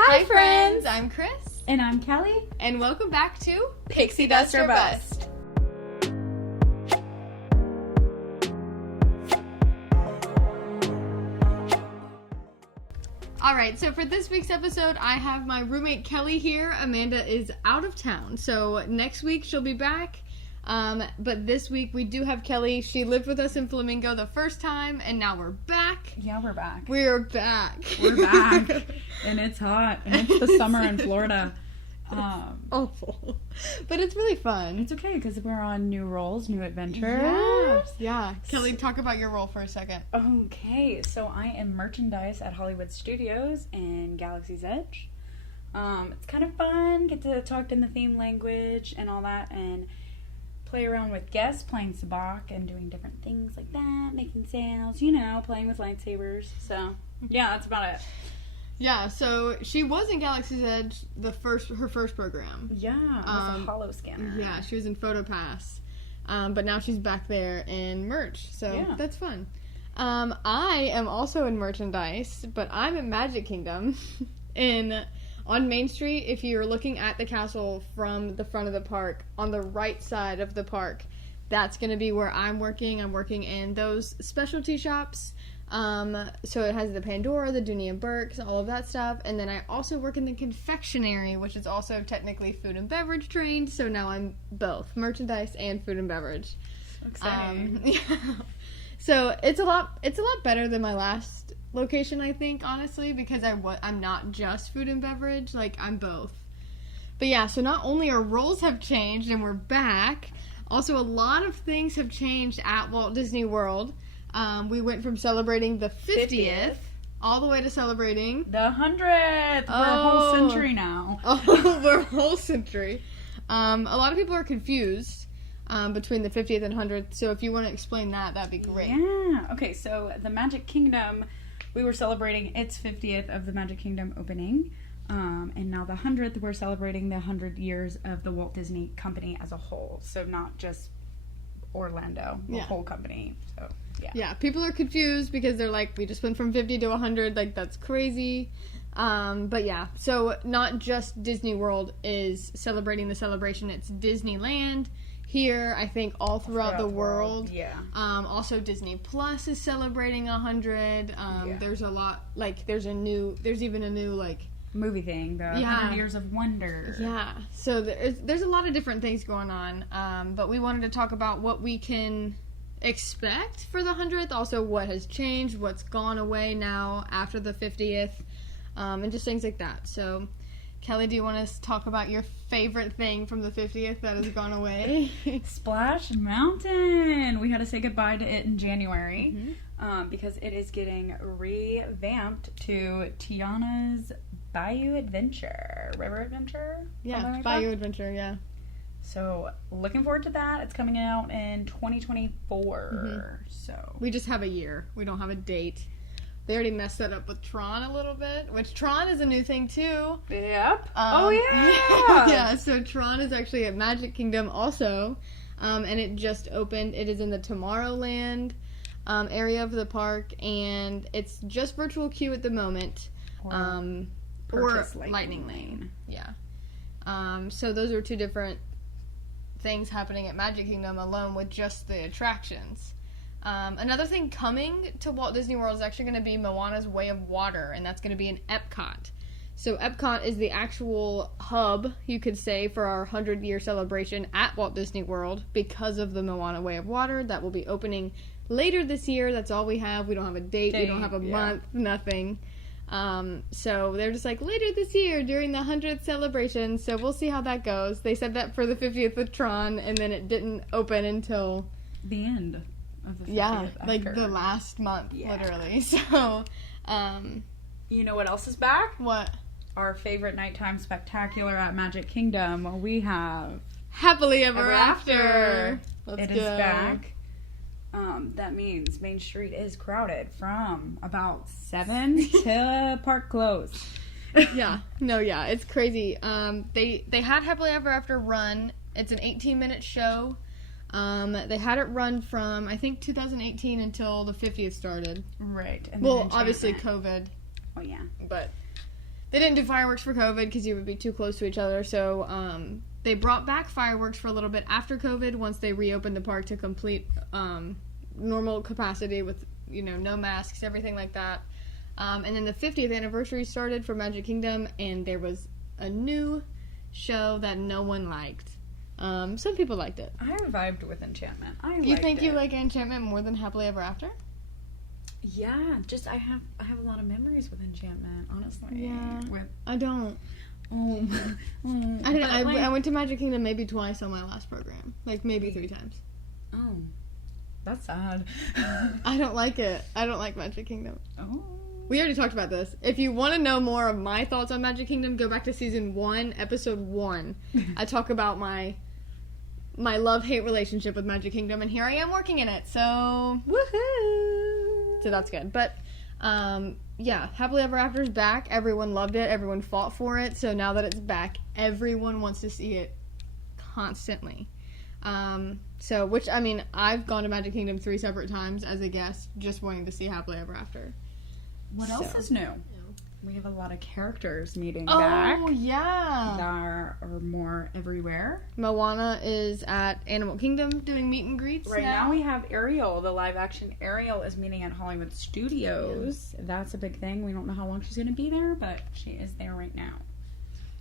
Hi friends, I'm Chris. And I'm Kelly. And welcome back to Pixie Dust or Bust. Alright, so for this week's episode, I have my roommate Kelly here. Amanda is out of town, so next week she'll be back. But this week we do have Kelly. She lived with us in Flamingo the first time, and now we're back. Yeah, we're back. We're back. We're back. And it's hot. And it's the summer in Florida. Awful. But it's really fun. It's okay, because we're on new roles, new adventures. Yes. Yeah. Kelly, talk about your role for a second. Okay, so I am merchandise at Hollywood Studios in Galaxy's Edge. It's kind of fun. Get to talk in the theme language and all that, and play around with guests, playing sabacc and doing different things like that, making sounds, playing with lightsabers. So, yeah, that's about it. Yeah, so she was in Galaxy's Edge her first program. Yeah, it was a holo scanner. Yeah, she was in PhotoPass. But now she's back there in merch, so that's fun. I am also in merchandise, but I'm in Magic Kingdom on Main Street. If you're looking at the castle from the front of the park, on the right side of the park, that's going to be where I'm working. I'm working in those specialty shops. So it has the Pandora, the Dooney and Burke's, all of that stuff. And then I also work in the confectionery, which is also technically food and beverage trained. So now I'm both merchandise and food and beverage. So exciting. Yeah. So it's a lot better than my last location, I think, honestly, because I'm not just food and beverage, like I'm both. But yeah, so not only our roles have changed and we're back, also a lot of things have changed at Walt Disney World. We went from celebrating the 50th all the way to celebrating the 100th. We're a whole century now. Oh, we're a whole century. A lot of people are confused between the 50th and 100th, so if you want to explain that, that'd be great. Yeah. Okay, so the Magic Kingdom, we were celebrating its 50th of the Magic Kingdom opening, and now the 100th, we're celebrating the 100 years of the Walt Disney Company as a whole, so not just Orlando, the whole company. So yeah, people are confused because they're like, we just went from 50 to 100, like that's crazy. But yeah, so not just Disney World is celebrating the celebration, it's Disneyland here, I think all throughout the world. Yeah. Also Disney Plus is celebrating 100. There's a lot, like there's even a new like movie thing, the 100 Years of Wonder. Yeah, so there's a lot of different things going on, but we wanted to talk about what we can expect for the 100th, also what has changed, what's gone away now after the 50th, and just things like that. So, Kelly, do you want to talk about your favorite thing from the 50th that has gone away? Splash Mountain! We had to say goodbye to it in January, because it is getting revamped to Tiana's Bayou Adventure. River Adventure? Yeah, Bayou Adventure, yeah. So, looking forward to that. It's coming out in 2024. So we just have a year. We don't have a date. They already messed that up with Tron a little bit, which Tron is a new thing, too. Yep. Yeah, so Tron is actually at Magic Kingdom also, and it just opened. It is in the Tomorrowland area of the park, and it's just virtual queue at the moment. Or Lightning Lane. Yeah. So those are two different things happening at Magic Kingdom alone with just the attractions. Another thing coming to Walt Disney World is actually going to be Moana's Way of Water, and that's going to be in Epcot. So Epcot is the actual hub, you could say, for our 100-year celebration at Walt Disney World because of the Moana Way of Water. That will be opening later this year. That's all we have. We don't have a date. We don't have a month. Nothing. So they're just like, later this year during the 100th celebration, so we'll see how that goes. They said that for the 50th with Tron, and then it didn't open until the end of the 50th. Yeah, like the last month, literally. So, you know what else is back? What? Our favorite nighttime spectacular at Magic Kingdom. We have Happily Ever After. It is back. That means Main Street is crowded from about 7 to park close. It's crazy. They had Happily Ever After run. It's an 18-minute show. They had it run from, I think, 2018 until the 50th started. Right. And well, obviously COVID. Oh, yeah. But They didn't do fireworks for COVID because you would be too close to each other, so they brought back fireworks for a little bit after COVID once they reopened the park to complete normal capacity with, no masks, everything like that. And then the 50th anniversary started for Magic Kingdom, and there was a new show that no one liked. Some people liked it. I vibed with Enchantment. You think you like Enchantment more than Happily Ever After? Yeah, just I have a lot of memories with Enchantment, honestly. Yeah, with I don't. I went to Magic Kingdom maybe twice on my last program, like maybe 3 times. Oh, that's sad. I don't like it. I don't like Magic Kingdom. Oh. We already talked about this. If you want to know more of my thoughts on Magic Kingdom, go back to season 1, episode 1. I talk about my love-hate relationship with Magic Kingdom, and here I am working in it. So Woohoo! So that's good. But, yeah, Happily Ever After is back. Everyone loved it. Everyone fought for it. So now that it's back, everyone wants to see it constantly. I've gone to Magic Kingdom 3 separate times as a guest, just wanting to see Happily Ever After. What else is new? We have a lot of characters meeting back. Oh, yeah. That are more everywhere. Moana is at Animal Kingdom doing meet and greets. Right now we have Ariel. The live-action Ariel is meeting at Hollywood Studios. Yeah. That's a big thing. We don't know how long she's going to be there, but she is there right now.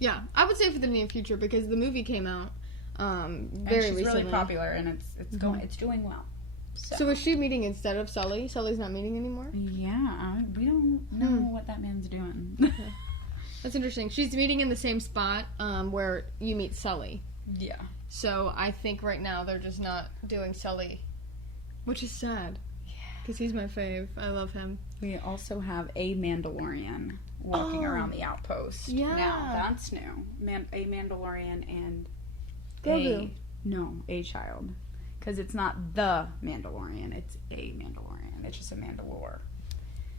Yeah, I would say for the near future because the movie came out very she's recently. Really popular, and it's doing well. So is she meeting instead of Sully? Sully's not meeting anymore? Yeah, we don't know what that man's doing. That's interesting. She's meeting in the same spot where you meet Sully. Yeah. So I think right now they're just not doing Sully, which is sad. Yeah. Because he's my fave. I love him. We also have a Mandalorian walking around the outpost. Yeah. Now, that's new. A Mandalorian and a child. Because it's not the Mandalorian, it's a Mandalorian. It's just a Mandalore.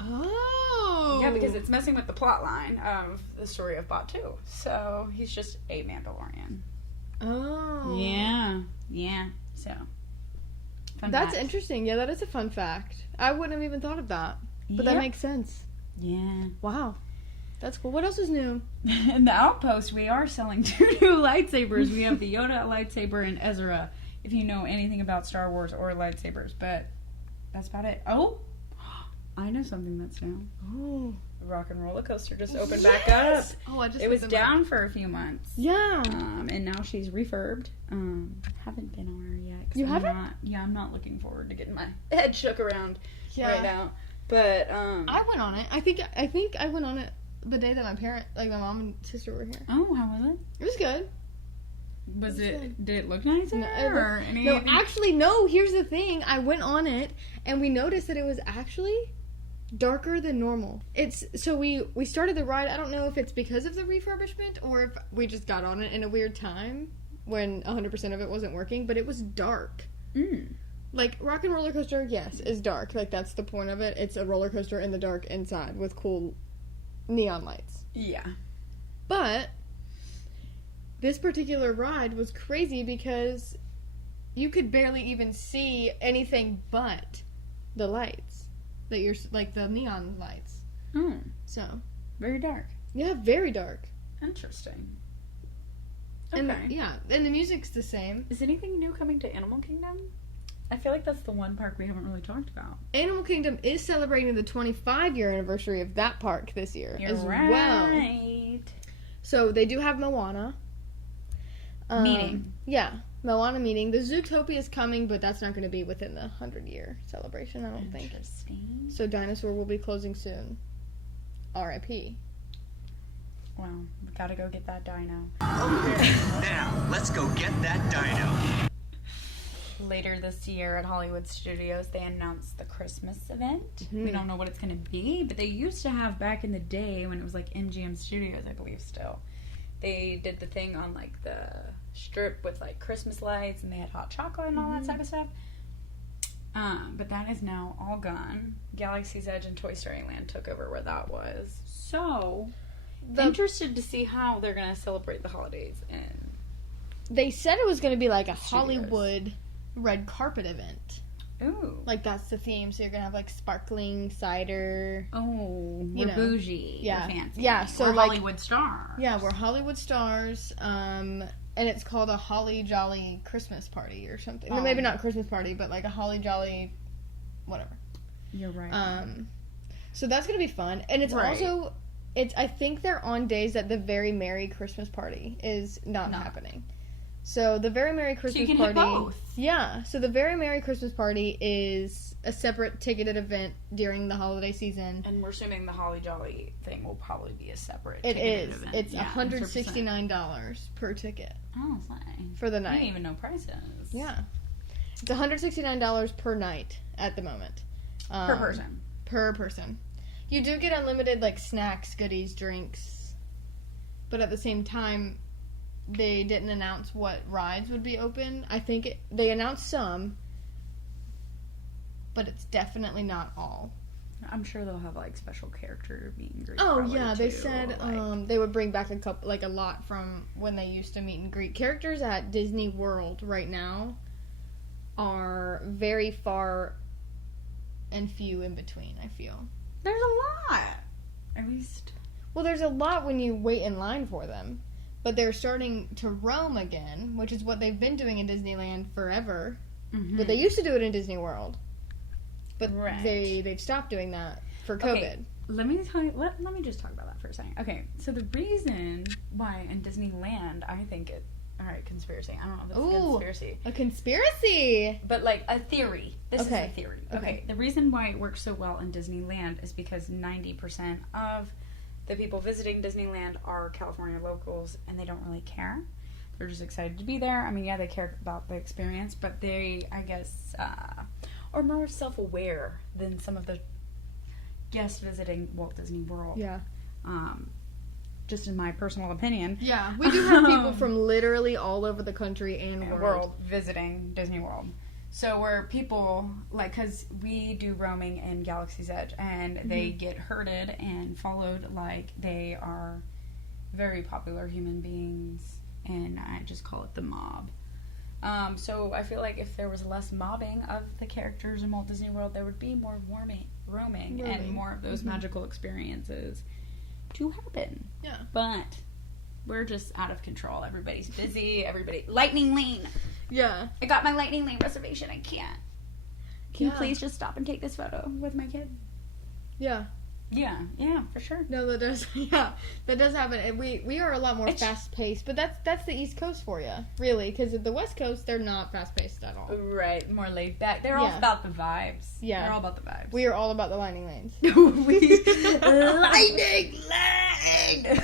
Oh. Yeah, because it's messing with the plot line of the story of Batu. So he's just a Mandalorian. Oh. Yeah. So. That's interesting. Yeah, that is a fun fact. I wouldn't have even thought of that. But that makes sense. Yeah. Wow. That's cool. What else is new? In the Outpost, we are selling 2 new lightsabers. We have the Yoda lightsaber and Ezra. If you know anything about Star Wars or lightsabers, but that's about it. Oh, I know something that's new. Oh, the Rock and Roller Coaster just opened back up. Oh, it was down for a few months. Yeah. And now she's refurbed. Haven't been on her yet. You haven't? I'm not looking forward to getting my head shook around right now. But I went on it. I think I went on it the day that my mom and sister were here. Oh, how was it? It was good. Did it look nice in there? Or anything? No, actually, no. Here's the thing. I went on it, and we noticed that it was actually darker than normal. So we started the ride. I don't know if it's because of the refurbishment or if we just got on it in a weird time when 100% of it wasn't working, but it was dark. Like, Rock and Roller Coaster, yes, is dark. Like, that's the point of it. It's a roller coaster in the dark inside with cool neon lights. Yeah. But this particular ride was crazy because you could barely even see anything but the lights. Like the neon lights. So. Very dark. Yeah, very dark. Interesting. Okay. And the music's the same. Is anything new coming to Animal Kingdom? I feel like that's the one park we haven't really talked about. Animal Kingdom is celebrating the 25-year anniversary of that park this year well. So they do have Moana. Meeting. Yeah, Moana meeting. The Zootopia is coming, but that's not going to be within the 100-year celebration, I don't think. Interesting. So Dinosaur will be closing soon. R.I.P. Wow, we gotta go get that dino. Okay, now let's go get that dino. Later this year at Hollywood Studios, they announced the Christmas event. Mm-hmm. We don't know what it's going to be, but they used to have back in the day when it was like MGM Studios, I believe still. They did the thing on like the strip with like Christmas lights and they had hot chocolate and all that type of stuff. But that is now all gone. Galaxy's Edge and Toy Story Land took over where that was. So, interested to see how they're going to celebrate the holidays. And they said it was going to be like a Hollywood red carpet event. Ooh. Like, that's the theme. So you're going to have, like, sparkling cider. Oh, You we're know. bougie. Yeah. We're fancy. Yeah, so, we're like- Hollywood stars. Yeah, we're Hollywood stars. And it's called a Holly Jolly Christmas Party or something. No, maybe not Christmas party, but, like, a Holly Jolly whatever. You're right. So that's going to be fun. And it's Right. also... I think they're on days that the Very Merry Christmas Party is not happening. So the Very Merry Christmas so you can Party... hit both. Yeah, so the Very Merry Christmas Party is a separate ticketed event during the holiday season. And we're assuming the Holly Jolly thing will probably be a separate It ticketed is. event. It's Yeah, $169 per ticket Oh, fine. for the I night. didn't even know prices. Yeah. It's $169 per night at the moment. Per person. Per person. You do get unlimited, like, snacks, goodies, drinks. But at the same time, they didn't announce what rides would be open. I think they announced some, but it's definitely not all. I'm sure they'll have, like, special character meet and greet. Oh, probably, yeah, they too, said like... they would bring back a lot from when they used to meet and greet. Characters at Disney World right now are very far and few in between, I feel. There's a lot. At least... Well, there's a lot when you wait in line for them. But they're starting to roam again, which is what they've been doing in Disneyland forever. Mm-hmm. But they used to do it in Disney World. But Right. they've stopped doing that for COVID. Okay, let me tell you. Let me just talk about that for a second. Okay, so the reason why in Disneyland, I think it. All right, conspiracy. I don't know if it's a Ooh. conspiracy, A conspiracy! but like a theory. This is Okay. a theory. Okay. Okay, the reason why it works so well in Disneyland is because 90% of the people visiting Disneyland are California locals, and they don't really care. They're just excited to be there. I mean, yeah, they care about the experience, but they, I guess, are more self-aware than some of the guests visiting Walt Disney World. Yeah. Just in my personal opinion. Yeah, we do have people from literally all over the country and World visiting Disney World. So where people, like, because we do roaming in Galaxy's Edge, and they get herded and followed like they are very popular human beings, and I just call it the mob. So I feel like if there was less mobbing of the characters in Walt Disney World, there would be more roaming. And more of those magical experiences to happen. Yeah. But we're just out of control. Everybody's busy. Lightning Lane. Yeah. I got my Lightning Lane reservation. I can't. Can you Yeah. please just stop and take this photo with my kid? Yeah. Yeah, for sure. No, that does. Yeah, that does happen. And we are a lot more fast paced, but that's the East Coast for you, really. Because at the West Coast, they're not fast paced at all. Right, more laid back. They're all Yeah. about the vibes. Yeah. They're all about the vibes. We are all about the lightning lanes. Lightning Lane!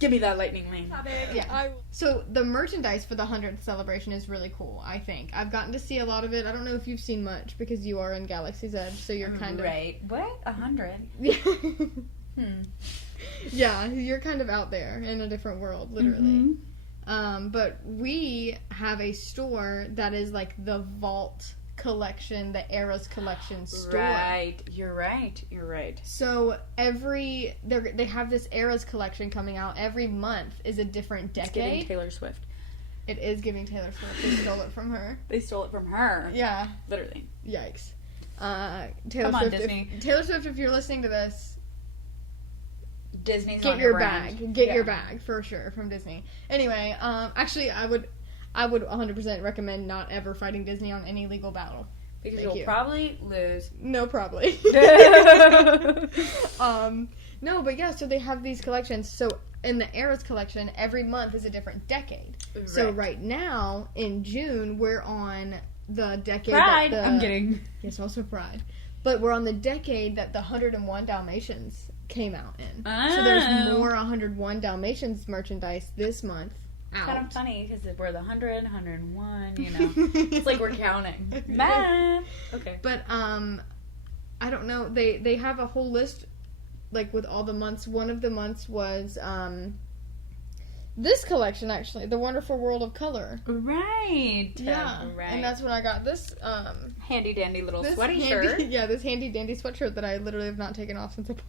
Give me that Lightning Lane. Yeah. So the merchandise for the 100th celebration is really cool, I think. I've gotten to see a lot of it. I don't know if you've seen much because you are in Galaxy's Edge, so you're kind of... Right. What? 100? Yeah, you're kind of out there in a different world, literally. But we have a store that is like the Vault collection, the Eras collection store. Right. You're right. So they have this Eras collection coming out. Every month is a different It's decade. giving Taylor Swift. It is giving Taylor Swift. They stole it from her. They stole it from her. Yeah. Literally. Yikes. Taylor Come on, Swift, Disney. Taylor Swift, if you're listening to this, Disney's get on your brand. bag. Get your bag for sure from Disney. Anyway, actually, I would 100% recommend not ever fighting Disney on any legal battle. Because Thank you'll you. probably lose. No, probably. No, but yeah, so they have these collections. So in the Eras collection, every month is a different decade. Right. So right now, in June, we're on the decade Pride. that I'm kidding. Yes, also Pride. But we're on the decade that the 101 Dalmatians came out in. So there's more 101 Dalmatians merchandise this month out. Kind of funny because we're the 100, 101, you know. It's like we're counting. Math. Okay. But I don't know. They have a whole list, like with all the months. One of the months was this collection, actually, The Wonderful World of Color. Right. Yeah, Right. and that's when I got this handy dandy little this sweaty handy, shirt. Yeah, this handy dandy sweatshirt that I literally have not taken off since I bought.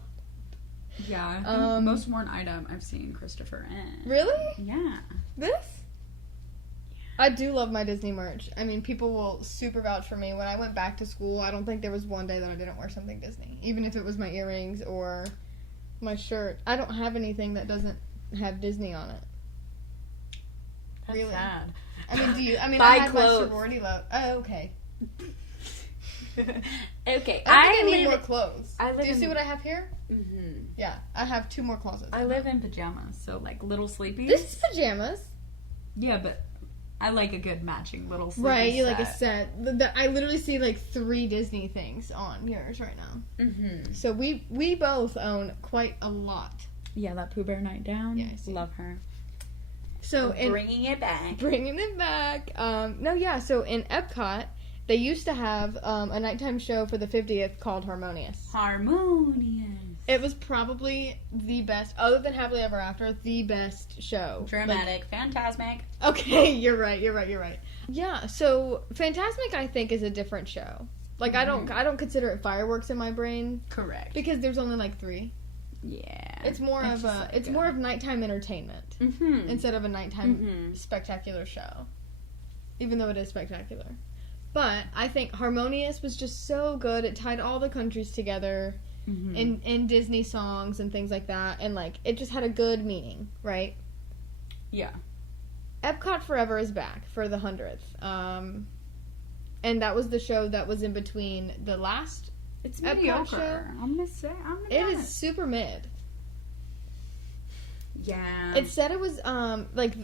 Yeah. I think most worn item I've seen Christopher in. Really? Yeah. This? I do love my Disney merch. I mean, people will super vouch for me. When I went back to school, I don't think there was one day that I didn't wear something Disney. Even if it was my earrings or my shirt. I don't have anything that doesn't have Disney on it. That's really sad. I mean, do you? I mean, Buy I have clothes. my sorority logo. Oh, okay. Okay, I need more clothes. Do you see what I have here? Mm-hmm. Yeah, I have 2 more closets. I live in pajamas, so like little sleepies. This is pajamas. Yeah, but I like a good matching little sleepy Right, you like a set. set. I literally see like 3 Disney things on yours right now. Mm-hmm. So we both own quite a lot. Yeah, that Pooh Bear night down. Yeah, I see. Love her. So Bringing it back. Bringing it back. So in Epcot, they used to have a nighttime show for the 50th called Harmonious. Harmonious. It was probably the best, other than Happily Ever After, the best show. Dramatic, phantasmic. Okay, you're right. Yeah, so Fantasmic, I think, is a different show. Like, I don't consider it fireworks in my brain. Correct. Because there's only like 3. Yeah. It's more of nighttime entertainment instead of a nighttime spectacular show. Even though it is spectacular. But I think Harmonious was just so good. It tied all the countries together in Disney songs and things like that. And, like, it just had a good meaning, right? Yeah. Epcot Forever is back for the 100th. And that was the show that was in between the last It's Epcot mediocre. show. I'm gonna say It is super mid. Yeah. It said it was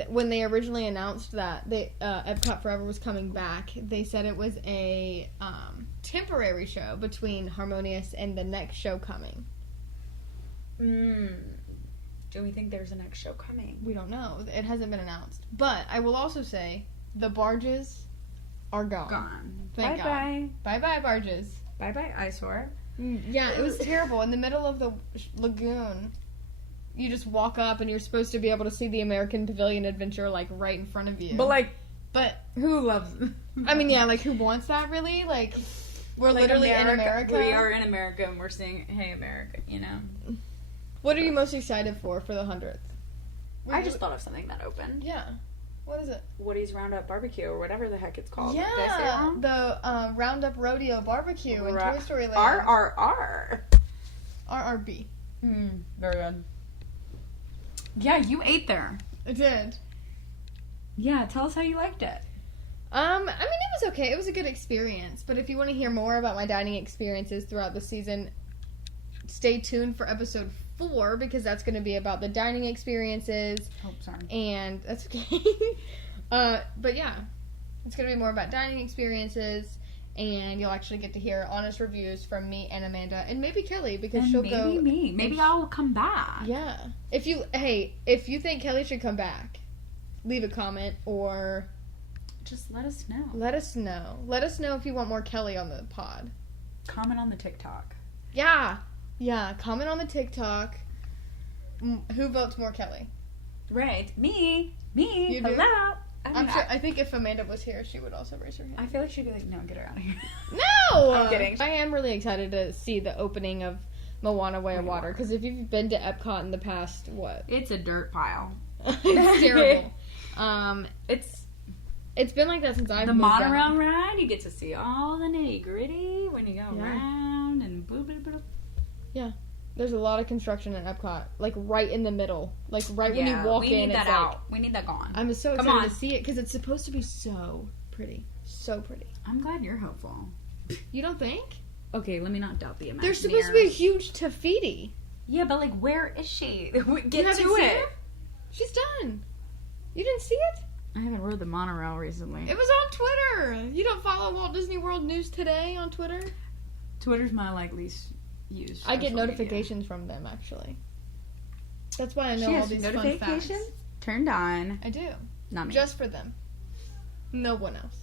when they originally announced that Epcot Forever was coming back, they said it was a temporary show between Harmonious and the next show coming. Do we think there's a next show coming? We don't know. It hasn't been announced. But I will also say the barges are gone. Thank God. Bye. Bye barges. Bye eyesore. Yeah, it was terrible. In the middle of the lagoon, you just walk up and you're supposed to be able to see the American Pavilion Adventure like right in front of you. But who loves? I mean, yeah, like who wants that really? Like we're like literally in America. We are in America, and we're saying, "Hey, America," you know. What are you most excited for the 100th? I just thought of something that opened. Yeah. What is it? Woody's Roundup Barbecue, or whatever the heck it's called. Yeah, did I say it wrong? the Roundup Rodeo Barbecue in Toy Story Land. RRR. RRB. Very good. Yeah, you ate there. I did. Yeah, tell us how you liked it. I mean, it was okay. It was a good experience. But if you want to hear more about my dining experiences throughout the season, stay tuned for episode 4 because that's going to be about the dining experiences. Oh, sorry. And that's okay. But yeah, it's going to be more about dining experiences. And you'll actually get to hear honest reviews from me and Amanda and maybe Kelly because she'll go. Maybe me. Maybe I'll come back. Yeah. If you think Kelly should come back, leave a comment or just let us know. Let us know. Let us know if you want more Kelly on the pod. Comment on the TikTok. Yeah. Yeah. Comment on the TikTok. Who votes more Kelly? Right. Me. You do? Hello. I'm sure. I think if Amanda was here, she would also raise her hand. I feel like she'd be like, "No, get her out of here." No! I'm kidding. I am really excited to see the opening of Moana Way of Water because if you've been to Epcot in the past, what? It's a dirt pile. It's terrible. It's been like that since I've the moved monorail out. ride. You get to see all the nitty gritty when you go around and boop boop boop. Yeah. There's a lot of construction in Epcot, like right in the middle, like right when you walk in. We need that it's out. Like, we need that gone. I'm so excited to see it because it's supposed to be so pretty, so pretty. I'm glad you're hopeful. You don't think? Okay, let me not doubt the Imagineers. There's supposed to be a huge Tafiti. Yeah, but like, where is she? Get you to haven't seen it. her? She's done. You didn't see it? I haven't rode the monorail recently. It was on Twitter. You don't follow Walt Disney World News Today on Twitter? Twitter's my least used. I get social notifications media. from them actually. That's why I know She all has these fun notifications facts. turned on. I do. Not me. Just for them. No one else.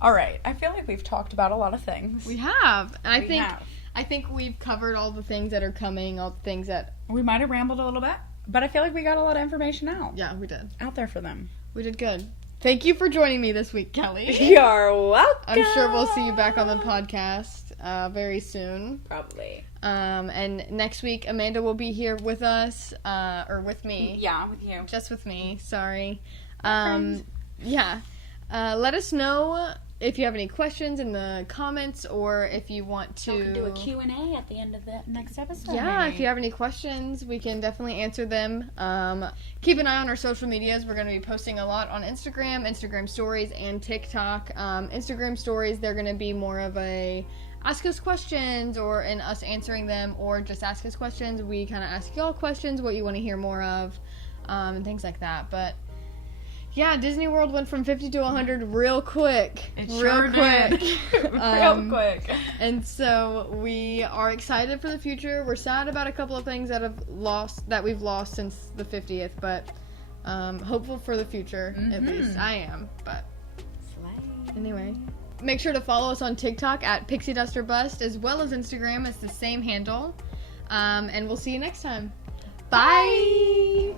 All right. I feel like we've talked about a lot of things. We have. I We think have. I think we've covered all the things that are coming, all the things that... We might have rambled a little bit, but I feel like we got a lot of information out. Yeah, we did. Out there for them. We did good. Thank you for joining me this week, Kelly. You're welcome. I'm sure we'll see you back on the podcast very soon. Probably. And next week, Amanda will be here with us, or with me. Yeah, with you. Just with me, sorry. Friends. yeah. Let us know if you have any questions in the comments, or if you want to... We can do a Q&A at the end of the next episode. Yeah, if you have any questions, we can definitely answer them. Keep an eye on our social medias. We're going to be posting a lot on Instagram stories, and TikTok. Instagram stories, they're going to be more of a ask us questions, and us answering them, or just ask us questions. We kind of ask y'all questions, what you want to hear more of, and things like that. But yeah, Disney World went from 50 to 100 real quick. Real quick. And so we are excited for the future. We're sad about a couple of things that we've lost since the 50th, but hopeful for the future. At least I am. But anyway, make sure to follow us on TikTok at Pixie Dust or Bust, as well as Instagram. It's the same handle. And we'll see you next time. Bye.